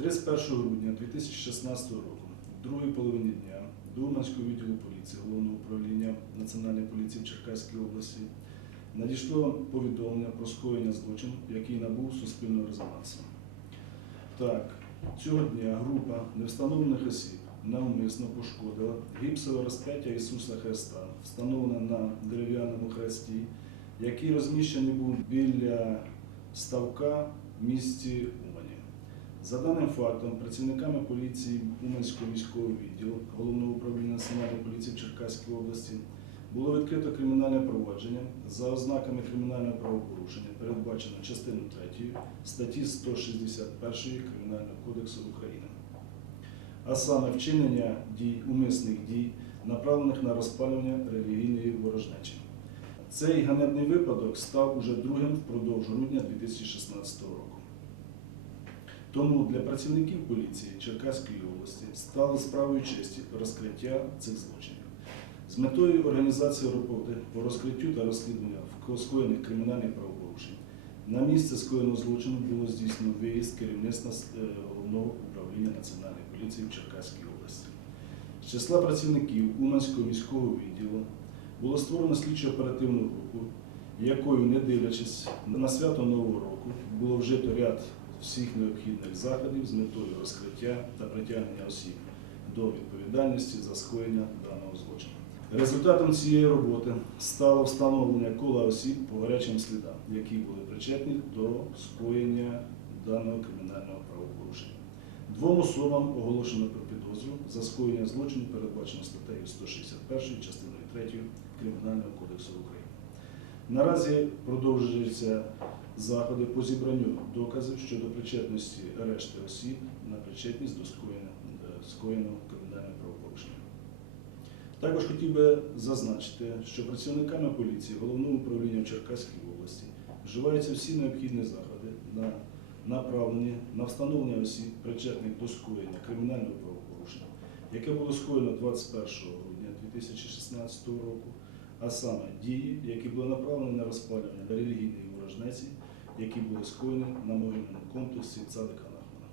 31 грудня 2016 року, в другій половині дня, до Уманського відділу поліції Головного управління Національної поліції в Черкаській області надійшло повідомлення про скоєння злочину, який набув суспільного резонансу. Так, цього дня група невстановлених осіб навмисно пошкодила гіпсове розп'яття Ісуса Христа, встановлене на дерев'яному хресті, який розміщений був біля ставка в місті. За даним фактом, працівниками поліції Уманського міського відділу Головного управління Національної поліції в Черкаській області було відкрито кримінальне провадження за ознаками кримінального правопорушення, передбачено частиною 3 статті 161 Кримінального кодексу України. А саме вчинення дій, умисних дій, направлених на розпалювання релігійної ворожнечі. Цей ганебний випадок став уже другим впродовж грудня 2016 року. Тому для працівників поліції Черкаської області стало справою честі розкриття цих злочинів. З метою організації роботи по розкриттю та розслідування скоєних кримінальних правопорушень на місце скоєного злочину було здійснено виїзд керівництва е, головного управління Національної поліції в Черкаській області. З числа працівників Уманського міського відділу було створено слідчо-оперативну групу, якою, не дивлячись на свято Нового року, було вжито ряд всіх необхідних заходів з метою розкриття та притягнення осіб до відповідальності за скоєння даного злочину. Результатом цієї роботи стало встановлення кола осіб по гарячим слідам, які були причетні до скоєння даного кримінального правопорушення. Двом особам оголошено про підозру за скоєння злочину, передбачено статтею 161 частиною 3 Кримінального кодексу України. Наразі продовжуються заходи по зібранню доказів щодо причетності решти осіб на причетність до е, скоєного кримінального правопорушення. Також хотів би зазначити, що працівниками поліції Головного управління в Черкаській області вживаються всі необхідні заходи на направлені на встановлення осіб, причетних до скоєння кримінального правопорушення, яке було скоєно 21 грудня 2016 року, а саме дії, які були направлені на розпалювання релігійної ворожнеці, які були скоєні на могильному комплексі Цадика Нахмана.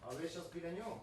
А ви зараз біля нього?